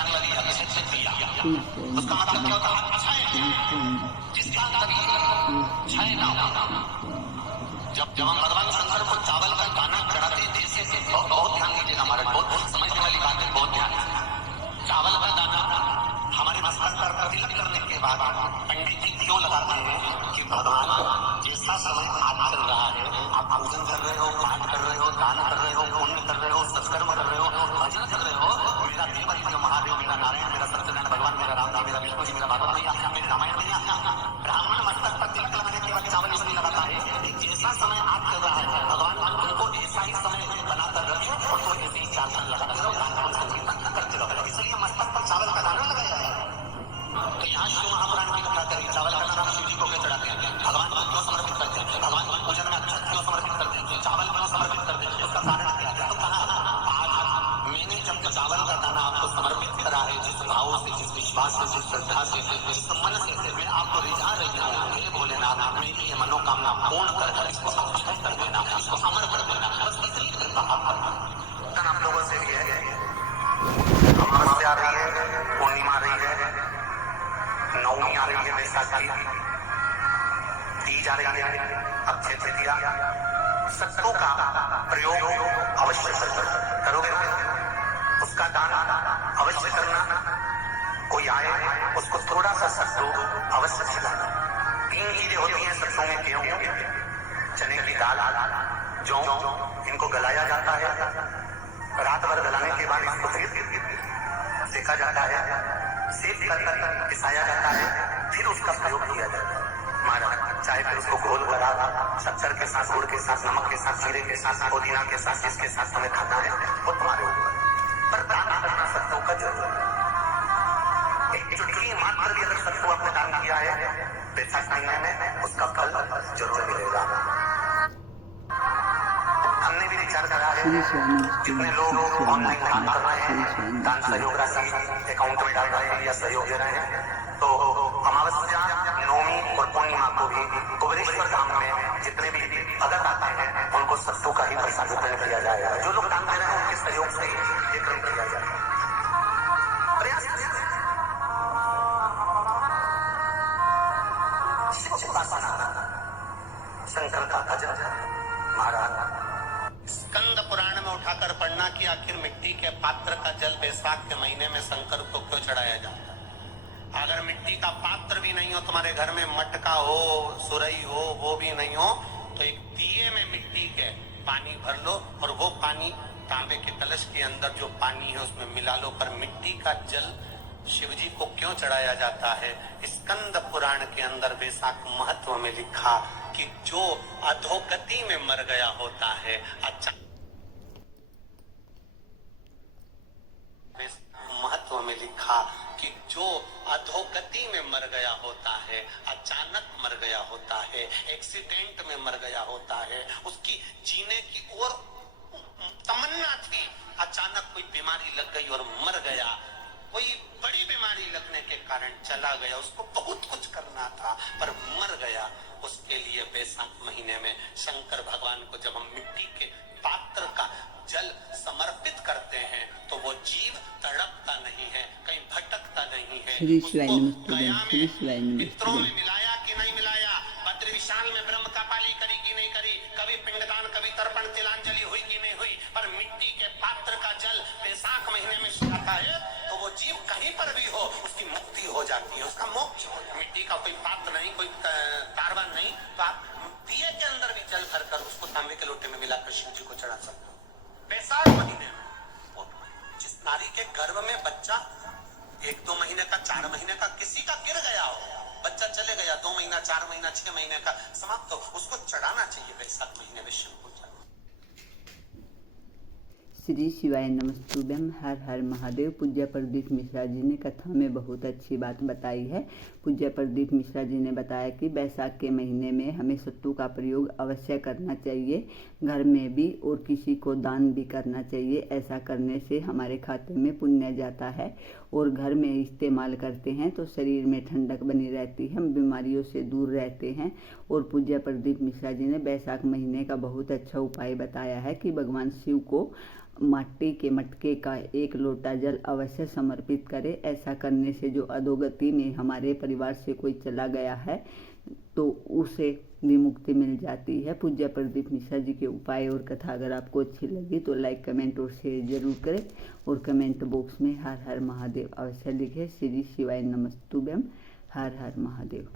आने वाली अक्षय तृतीया, उसका मतलब क्या होता है? क्षय, जिसका कभी क्षय ना हो। जब हम भगवान शंकर को चावल का दाना चढ़ाते हैं, जैसे बहुत ध्यान दीजिएगा महाराज, बहुत समझने वाली बात है, बहुत ध्यान है। चावल का दाना हमारे मस्तक पर तिलक करने के बाद पंडित जी क्यों लगाते हैं कि भगवान जैसा समय आज चल रहा है, आप पूजन कर रहे हो, पाठ कर रहे हो, दान कर रहे हो, पुण्य कर रहे हो, सत्कर्म कर रहे हो, भजन कर रहे हो, मेरा देव महादेव, मेरा नारायण, मेरा सत्यनारायण भगवान, मेरा राम जी, मेरा विष्णु जी, मेरा भागवत मैया, मेरी रामायण मैया, ब्राह्मण मस्तक पर तिलक लगाने के बाद चावल इसलिए लगाता है कि जैसा समय आज चल रहा है, भगवान उनको ऐसा ही समय बनाकर रखे और तो ऐसे ही चार चांद लगाते रहो, दान संकीर्तन करते रहो, इसलिए मस्तक पर चावल का दाना लगाया है। तो यहाँ शिव महापुराण की कथा करी, चावल का दाना शिव जी को क्यों चढ़ाते हैं, भगवान को क्यों समर्पित करते हैं, भगवान को पूजन में अक्षत क्यों समर्पित करते हैं, चावल क्यों समर्पित करते हैं, उसका कारण क्या है? तो कहा आज मैंने जब चावल का दाना आपको समर्पित करा है, जिस भाव से, जिस विश्वास से, जिस श्रद्धा से, जिस मन से मैं आपको रिझा रही हूँ, हे भोलेनाथ मेरी ये मनोकामना पूर्ण कर, इसको अक्षय कर देना, इसको अमर कर देना, बस इसलिए कृपा आप लोगों से भी है। अमावस्या आ रही है, पूर्णिमा आ रही है, नवमी आ रही है, वैशाखी, तीज आ रही है, अक्षय तृतीया, सत्तू का प्रयोग अवश्य करोगे, उसका दान अवश्य करना, कोई आए उसको थोड़ा सा सत्तू अवश्य खिलाना। 3 चीजें होती हैं सत्तू में, गेहूं, चने की दाल, जौ, इनको गलाया जाता है, रात भर गलाने के बाद इसको फिर सेका जाता है, सेक कर पिसाया जाता है, फिर उसका प्रयोग किया जाता है महाराज। चाहे फिर उसको घोल करा शक्कर के साथ, गुड़ के साथ, नमक के साथ, जीरे के साथ, पुदीना के साथ, जिसके साथ हमें खाना है वो तुम्हारे ऊपर, पर दान करना सत्तू का जरूर। एक चुटकी मात्र भी अगर सत्तू आपने दान किया है वैशाख महीने में, उसका फल जरूर मिलेगा। हमने भी विचार करा है, जितने लोग ऑनलाइन दान कर रहे हैं, दान सहयोग राशि अकाउंट में डाल रहे हैं या सहयोग दे रहे हैं, तो अमावस्या, नवमी और पूर्णिमा को भी कुबेरेश्वर धाम में जितने भी भगत आते हैं उनको सत्तू का ही प्रसाद वितरण किया जाएगा। जो लोग दान दे रहे हैं उनके सहयोग से ही ये क्रम किया जाएगा। प्रयास शंकर का भजन महाराज। स्कंद पुराण में उठाकर पढ़ना कि आखिर मिट्टी के पात्र का जल बैसाख के महीने में शंकर को क्यों चढ़ाया जाता है। अगर मिट्टी का पात्र भी नहीं हो, तुम्हारे घर में मटका हो, सुरई हो, वो भी नहीं हो, तो एक दिए में मिट्टी के पानी भर लो और वो पानी तांबे के कलश के अंदर जो पानी है उसमें मिला लो। पर मिट्टी का जल शिव जी को क्यों चढ़ाया जाता है? स्कंद पुराण के अंदर बैसाख महत्व में लिखा कि जो अधोगति में मर गया होता है, अच्छा महत्व में लिखा कि जो अधोगति में मर गया होता है, अचानक मर गया होता है, एक्सीडेंट में मर गया होता है, उसकी जीने की और तमन्ना थी, अचानक कोई बीमारी लग गई और मर गया, कोई बड़ी बीमारी लगने के कारण चला गया, उसको बहुत कुछ करना था पर मर गया, उसके लिए बैसाख महीने में शंकर भगवान को जब हम मिट्टी के पात्र का जल समर्पित करते हैं तो वो जीव तड़पता नहीं है, कहीं भटकता नहीं है, उसको गया में पितरों में मिलाया कि नहीं मिलाया, बद्र विशाल में ब्रह्म का पाली करी कि नहीं करी, कभी पिंडदान, कभी तर्पण, तिलांजलि हुई कि नहीं हुई, पर मिट्टी के पात्र का जल बैसाख महीने में आता है तो वो जीव कहीं पर भी हो उसकी मुक्ति हो जाती है, उसका मोक्ष। मिट्टी का कोई पात्र नहीं, कोई तारवन नहीं, तो आप दिए के अंदर भी जल भरकर उसको तांबे के लोटे में मिलाकर शिव जी को चढ़ा सकते हो। बैसाख महीने में जिस नारी के गर्भ में बच्चा 1-2 महीने का, 4 महीने का किसी का गिर गया हो, बच्चा चले गया, 2 महीना, 4 महीना, 6 महीने का समाप्त हो, उसको चढ़ाना चाहिए बैसाख महीने में शिव को। श्री शिवाय नमस्तुभ्यम। हर हर महादेव। पूज्य प्रदीप मिश्रा जी ने कथा में बहुत अच्छी बात बताई है। पूज्य प्रदीप मिश्रा जी ने बताया कि बैसाख के महीने में हमें सत्तू का प्रयोग अवश्य करना चाहिए। घर में भी और किसी को दान भी करना चाहिए। ऐसा करने से हमारे खाते में पुण्य जाता है और घर में इस्तेमाल करते हैं तो शरीर में ठंडक बनी रहती है, हम बीमारियों से दूर रहते हैं। और पूज्य प्रदीप मिश्रा जी ने बैसाख महीने का बहुत अच्छा उपाय बताया है कि भगवान शिव को मिट्टी के मटके का 1 लोटा जल अवश्य समर्पित करें। ऐसा करने से जो अधोगति में हमारे परिवार से कोई चला गया है तो उसे विमुक्ति मिल जाती है। पूज्य प्रदीप मिश्रा जी के उपाय और कथा अगर आपको अच्छी लगी तो लाइक, कमेंट और शेयर जरूर करें और कमेंट बॉक्स में हर हर महादेव अवश्य लिखें। श्री शिवाय नमस्तुभ्यम। हर हर महादेव।